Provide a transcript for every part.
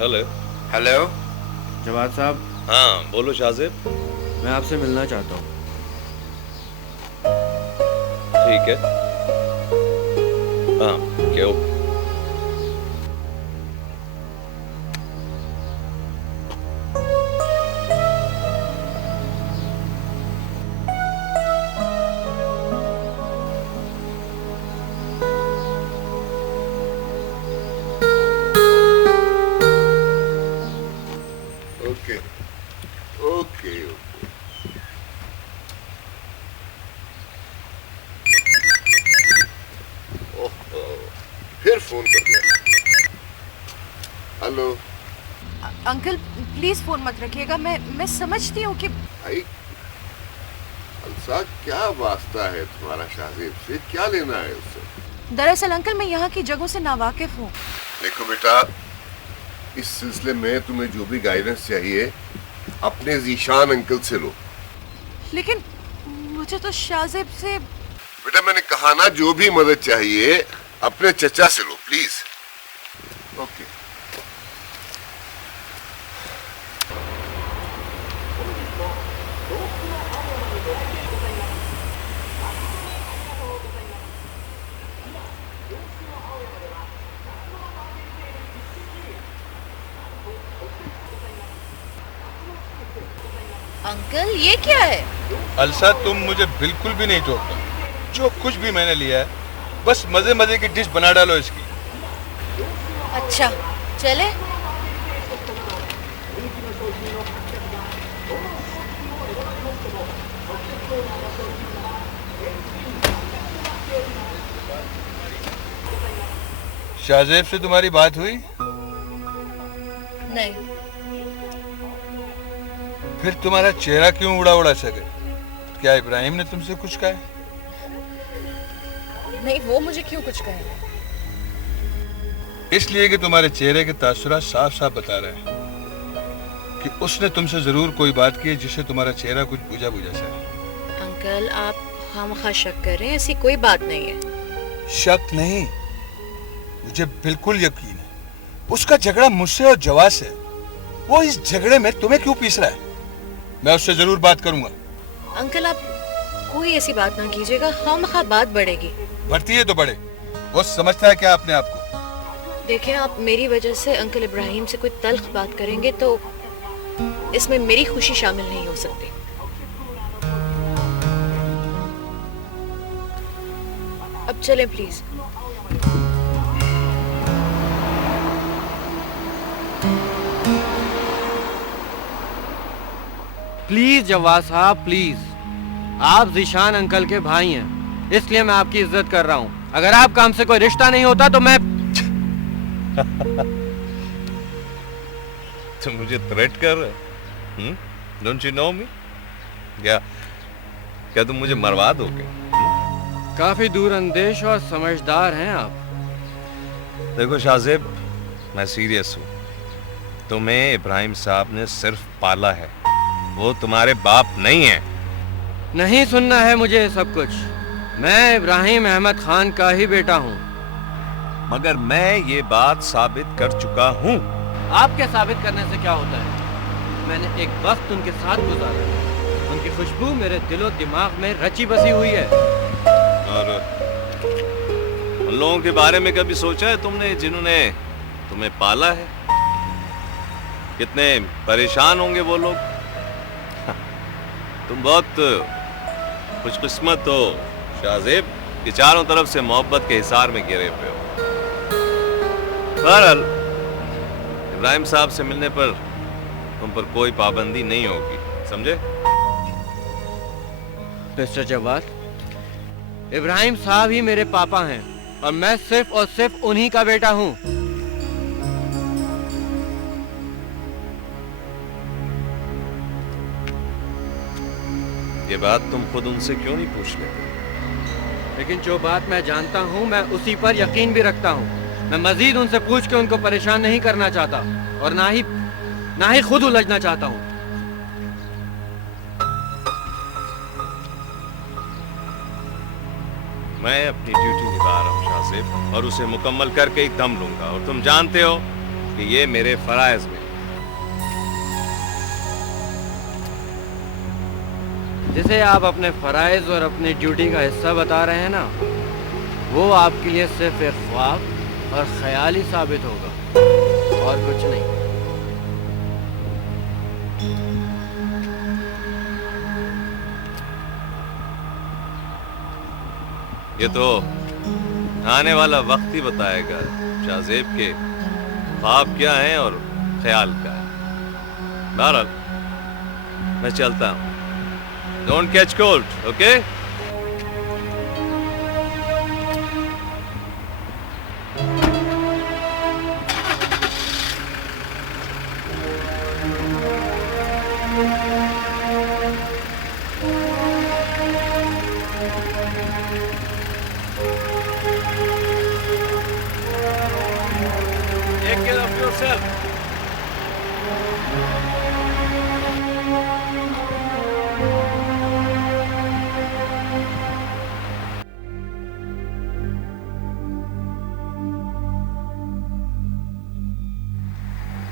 Hello. Hello Jawad साहब। हाँ बोलो शाहजेब। मैं आपसे मिलना चाहता हूँ। ठीक है। हाँ क्यों? Okay okay okay. ओहो, फिर फोन कर दिया। हेलो अंकल प्लीज फोन मत रखिएगा। मैं समझती हूँ कि भाई, अलसा क्या वास्ता है तुम्हारा शाहजेब से? क्या लेना है उससे? दरअसल अंकल मैं यहाँ की जगहों से नावाकिफ हूँ। देखो बेटा, इस सिलसिले में तुम्हें जो भी गाइडेंस चाहिए अपने जीशान अंकल से लो। लेकिन मुझे तो शाहजेब से। बेटा मैंने कहा ना, जो भी मदद चाहिए अपने चचा से लो प्लीज। ओके। अंकल ये क्या है? अलसा तुम मुझे बिल्कुल भी नहीं टोकना। जो कुछ भी मैंने लिया है बस मजे मजे की डिश बना डालो इसकी। अच्छा चले। शाहजेब से तुम्हारी बात हुई? नहीं। फिर तुम्हारा चेहरा क्यों उड़ा उड़ा सा गया? क्या इब्राहिम ने तुमसे कुछ कहा है? नहीं, वो मुझे क्यों कुछ कहे? इसलिए कि तुम्हारे चेहरे के तासुरात साफ साफ बता रहे हैं कि उसने तुमसे जरूर कोई बात की है जिससे तुम्हारा चेहरा कुछ बुझा बुझा सा है। अंकल आप खामखा शक कर रहे हैं, ऐसी कोई बात नहीं है। शक नहीं, मुझे बिल्कुल यकीन है। उसका झगड़ा मुझसे और जवाद से। वो इस झगड़े में तुम्हें क्यों पीस रहा है? मैं उससे जरूर बात करूंगा। अंकल आप कोई ऐसी बात ना कीजिएगा, खामखा बात बढ़ेगी। बढ़ती है तो बढ़े। वो समझता है क्या अपने आप को? देखिए आप मेरी वजह से अंकल इब्राहिम से कोई तल्ख बात करेंगे तो इसमें मेरी खुशी शामिल नहीं हो सकती। अब चलें प्लीज। प्लीज जवाद साहब प्लीज। आप जीशान अंकल के भाई हैं, इसलिए मैं आपकी इज्जत कर रहा हूँ। अगर आपका हमसे कोई रिश्ता नहीं होता तो मैं तुम मुझे थ्रेट कर रहे? डोंट यू नो मी? क्या तुम मुझे मरवा दोगे? काफी दूर अंदेश और समझदार हैं आप। देखो शाहजेब, मैं सीरियस हूँ। तुम्हें इब्राहिम साहब ने सिर्फ पाला है, वो तुम्हारे बाप नहीं है। नहीं सुनना है मुझे सब कुछ। मैं इब्राहिम अहमद खान का ही बेटा हूँ। मगर मैं ये बात साबित कर चुका हूँ। आपके साबित करने से क्या होता है? मैंने एक वक्त उनके साथ गुजारा है। उनकी खुशबू मेरे दिलो दिमाग में रची बसी हुई है। और उन लोगों के बारे में कभी सोचा है तुमने जिन्होंने तुम्हें पाला है? कितने परेशान होंगे वो लोग। तुम बहुत खुशकिस्मत हो शाहजेब कि चारों तरफ से मोहब्बत के हिसार में घिरे हुए हो। बहरहाल इब्राहिम साहब से मिलने पर तुम पर कोई पाबंदी नहीं होगी, समझे? मिस्टर जवाद, इब्राहिम साहब ही मेरे पापा हैं और मैं सिर्फ और सिर्फ उन्हीं का बेटा हूँ। ये बात तुम खुद उनसे क्यों नहीं पूछ लेते? लेकिन जो बात मैं जानता हूँ मैं उसी पर यकीन भी रखता हूँ। मैं मजीद उनसे पूछ के उनको परेशान नहीं करना चाहता और ना ही खुद उलझना चाहता हूँ। मैं अपनी ड्यूटी निभा रहा हूँ शाहजेब, और उसे मुकम्मल करके ही दम लूंगा। और तुम जानते हो कि ये मेरे फराइज में। जिसे आप अपने फराइज और अपनी ड्यूटी का हिस्सा बता रहे हैं ना, वो आपके लिए सिर्फ एक ख्वाब और ख्याल ही साबित होगा और कुछ नहीं। ये तो आने वाला वक्त ही बताएगा शाहजेब के ख्वाब क्या हैं और ख्याल क्या है। बहरहाल मैं चलता हूँ। Don't catch cold, okay? Take care of yourself.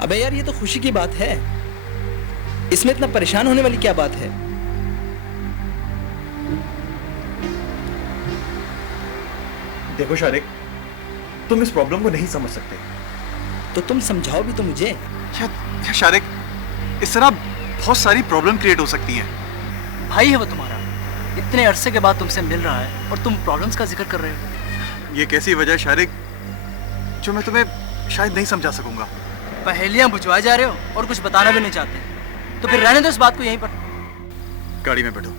अबे यार, ये तो खुशी की बात है। इसमें इतना परेशान होने वाली क्या बात है? देखो शारिक, तुम इस प्रॉब्लम को नहीं समझ सकते। तो तुम समझाओ भी तो मुझे। या शारिक, इस तरह बहुत सारी प्रॉब्लम क्रिएट हो सकती हैं। भाई है वो तुम्हारा, इतने अरसे के बाद तुमसे मिल रहा है और तुम प्रॉब्लम्स का जिक्र कर रहे हो। ये कैसी वजह है शारिक, जो मैं तुम्हें शायद नहीं समझा सकूंगा। पहेलियां बुझवाए जा रहे हो और कुछ बताना भी नहीं चाहते, तो फिर रहने दो इस बात को यहीं पर। गाड़ी में बैठो।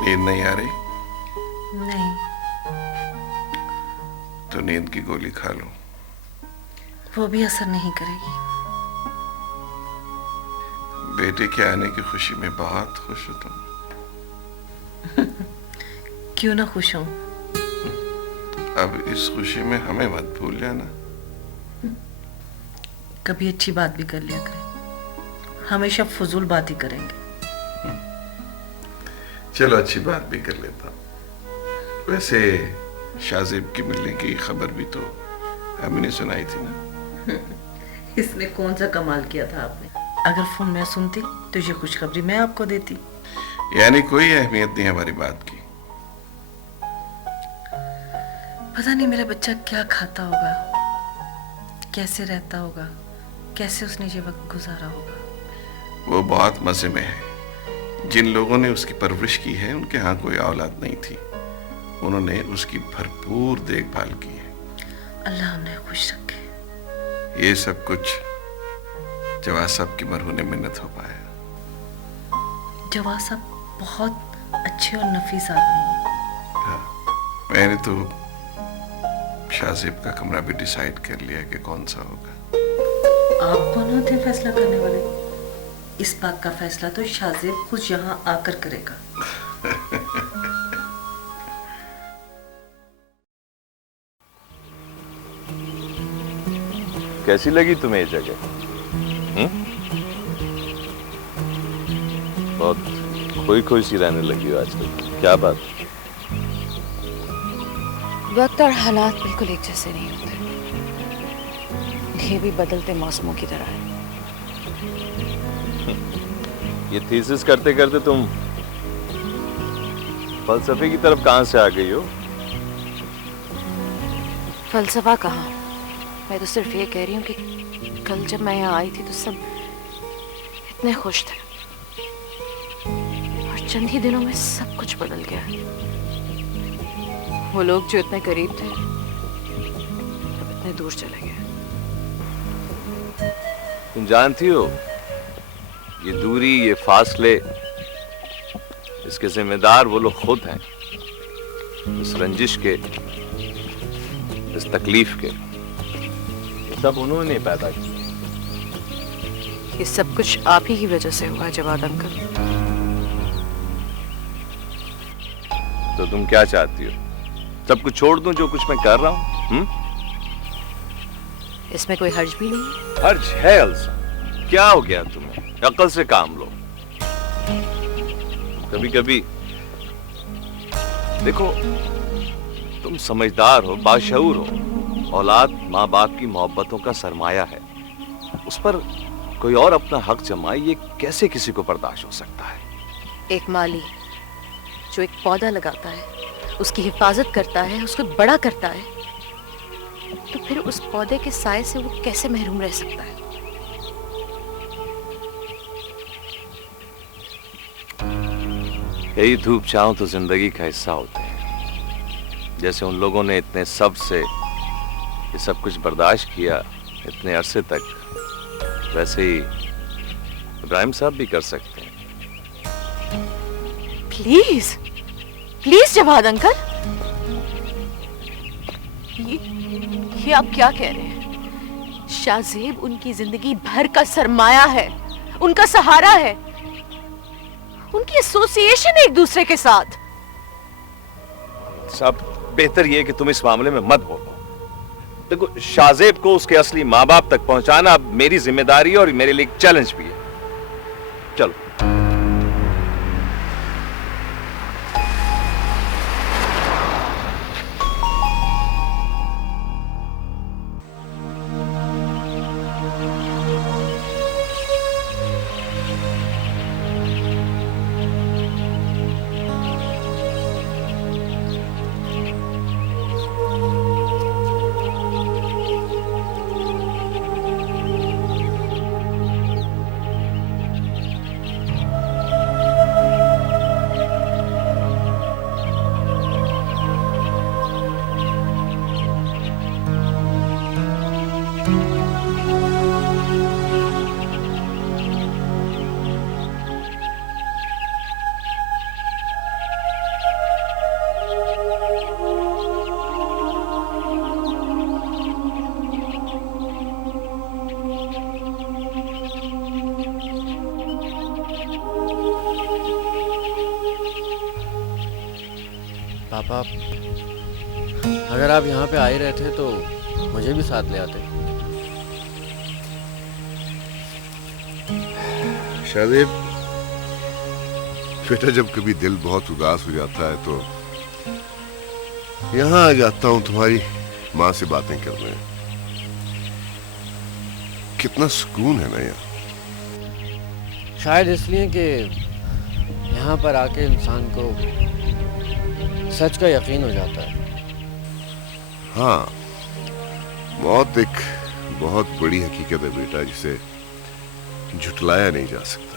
नींद नहीं आ रही? नहीं। तो नींद की गोली खा लो। वो भी असर नहीं करेगी। बेटे के आने की खुशी में बहुत खुश हो तुम। क्यों ना खुश हूं। अब इस खुशी में हमें मत भूल जाना। कभी अच्छी बात भी कर लिया करें, हमेशा फजूल बात ही करेंगे। चलो अच्छी बात भी कर लेता हूं। वैसे शाहजेब की मिलने की खबर भी तो हमें ने सुनाई थी ना। इसमें कौन सा कमाल किया था आपने? अगर फोन में सुनती तो ये खुशखबरी मैं आपको देती। यानी कोई अहमियत नहीं हमारी बात की। पता नहीं मेरा बच्चा क्या खाता होगा, कैसे रहता होगा, कैसे उसने ये वक्त गुजारा होगा। वो बहुत मजे में है। जिन लोगों ने उसकी परवरिश की है उनके यहाँ कोई औलाद नहीं थी, उन्होंने उसकी भरपूर देखभाल की है। अल्लाह उन्हें खुश रखे। ये सब कुछ जवाद साहब की मरहूने मिन्नत हो पाया। जवाद साहब बहुत अच्छे और नफीस आदमी हैं। हाँ, मैंने तो शाहजेब का कमरा भी डिसाइड कर लिया कि कौन सा होगा। आप कौन होते हैं फैसला करने वाले? इस बात का फैसला तो शाहजेब खुद यहाँ आकर करेगा। कैसी लगी तुम्हें ये जगह? बहुत खोई खोई सी रहने लगी हो आजकल, क्या बात? वक्त और हालात बिल्कुल एक जैसे नहीं होते। ये भी बदलते मौसमों की तरह है। ये थीसिस करते करते तुम फलसफे की तरफ कहां से आ गई हो? फलसफा कहाँ, मैं तो सिर्फ ये कह रही हूँ कि कल जब मैं यहाँ आई थी तो सब इतने खुश थे और चंद ही दिनों में सब कुछ बदल गया। वो लोग जो इतने करीब थे अब इतने दूर चले गए। तुम जानती हो ये दूरी, ये फासले, इसके जिम्मेदार वो लोग खुद हैं। इस रंजिश के, इस तकलीफ के सब उन्होंने पैदा किया। ये सब कुछ आप ही की वजह से हुआ जवाद अंकल। तो तुम क्या चाहती हो? सब कुछ छोड़ दूं जो कुछ मैं कर रहा हूं? इसमें कोई हर्ज भी नहीं। हर्ज है अलसा। क्या हो गया तुम्हें? अक्ल से काम लो। कभी कभी देखो, तुम समझदार हो, बाशऊर हो। औलाद माँ बाप की मोहब्बतों का सरमाया है। उस पर कोई और अपना हक जमाए, ये कैसे किसी को बर्दाश्त हो सकता है? एक माली जो एक पौधा लगाता है, उसकी हिफाजत करता है, उसको बड़ा करता है, तो फिर उस पौधे के साए से वो कैसे महरूम रह सकता है? यही धूप छांव तो जिंदगी का हिस्सा होते हैं। जैसे उन लोगों ने इतने सब से ये सब कुछ बर्दाश्त किया इतने अरसे तक, वैसे ही इब्राहिम साहब भी कर सकते हैं। प्लीज प्लीज जवाद अंकल, ये आप क्या कह रहे हैं? शाहजेब उनकी जिंदगी भर का सरमाया है, उनका सहारा है, उनकी एसोसिएशन एक दूसरे के साथ। सब बेहतर ये कि तुम इस मामले में मत बोलो। देखो, शाहजेब को उसके असली माँ बाप तक पहुंचाना अब मेरी जिम्मेदारी और मेरे लिए एक चैलेंज भी है। चलो। पापा, अगर आप यहाँ पे आए रहते तो मुझे भी साथ ले आते। शाहजेब, बेटा जब कभी दिल बहुत उदास हो जाता है तो यहाँ आ जाता हूँ तुम्हारी माँ से बातें करने। कितना सुकून है ना यहाँ। शायद इसलिए कि यहाँ पर आके इंसान को सच का यकीन हो जाता है। हाँ, मौत एक बहुत बड़ी हकीकत है बेटा, जिसे झुटलाया नहीं जा सकता।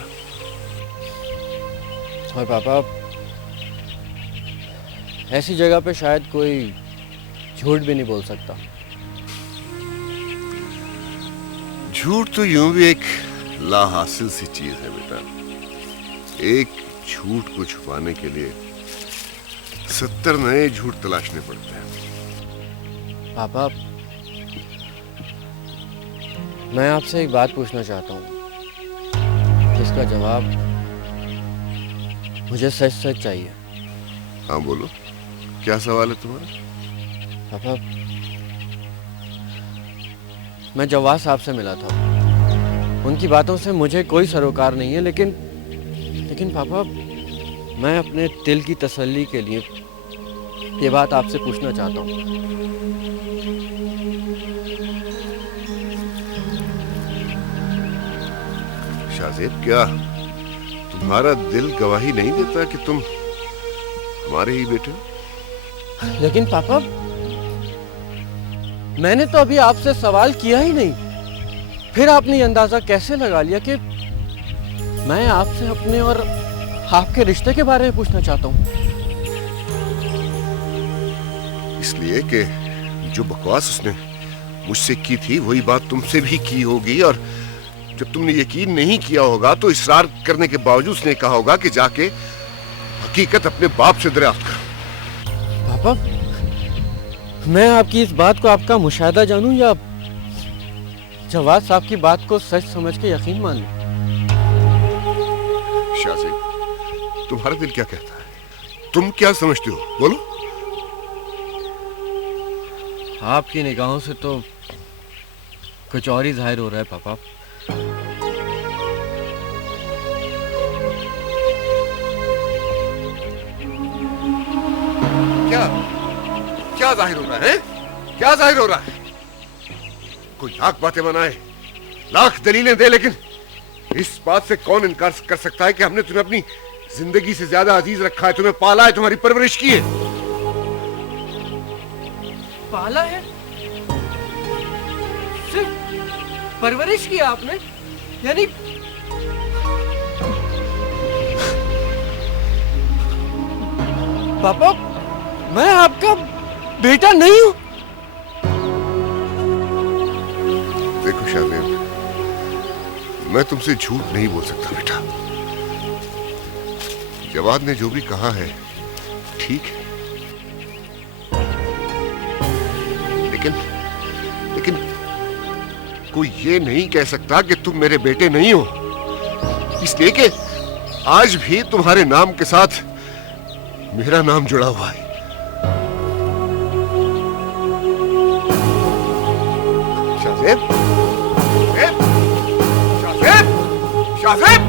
और पापा, ऐसी जगह पे शायद कोई झूठ भी नहीं बोल सकता। झूठ तो यूं भी एक लाहासिल सी चीज है बेटा। एक झूठ को छुपाने के लिए 70 नए झूठ तलाशने पड़ते हैं। पापा, मैं आपसे एक बात पूछना चाहता हूँ जिसका जवाब मुझे सच सच चाहिए। हाँ बोलो, क्या सवाल है तुम्हारा? पापा, मैं जवाद साहब से मिला था। उनकी बातों से मुझे कोई सरोकार नहीं है, लेकिन पापा, मैं अपने दिल की तसल्ली के लिए ये बात आपसे पूछना चाहता हूँ। शाहजेब, क्या तुम्हारा दिल गवाही नहीं देता कि तुम हमारे ही बेटे हो? लेकिन पापा, मैंने तो अभी आपसे सवाल किया ही नहीं, फिर आपने ये अंदाजा कैसे लगा लिया कि मैं आपसे अपने और आपके रिश्ते के बारे में पूछना चाहता हूँ? इसलिए कि जो बकवास उसने मुझसे की थी वही बात तुमसे भी की होगी, और जब तुमने यकीन नहीं किया होगा तो इसरार करने के बावजूद उसने कहा होगा कि जाके हकीकत अपने बाप से दरियाफ्त करो। पापा, मैं आपकी इस बात को आपका मुशाहिदा जानूं या जवाद साहब की बात को सच समझ के यकीन मान लूं? शाहज़ेब, तुम्हारा दिल क्या कहता है? तुम क्या समझते हो? बोलो। आपकी निगाहों से तो कुछ और ही जाहिर हो रहा है पापा। क्या क्या जाहिर हो रहा है? क्या जाहिर हो रहा है? कोई लाख बातें बनाए, लाख दलीलें दे, लेकिन इस बात से कौन इनकार कर सकता है कि हमने तुम्हें अपनी जिंदगी से ज्यादा अजीज रखा है, तुम्हें पाला है, तुम्हारी परवरिश की है। पाला है? सिर्फ परवरिश की आपने? यानी पापा, मैं आपका बेटा नहीं हूं? देखो शाहज़ेब, मैं तुमसे झूठ नहीं बोल सकता बेटा। जवाद ने जो भी कहा है ठीक है, लेकिन कोई ये नहीं कह सकता कि तुम मेरे बेटे नहीं हो, इसलिए कि आज भी तुम्हारे नाम के साथ मेरा नाम जुड़ा हुआ है। शाहज़ेब, शाहज़ेब, शाहज़ेब,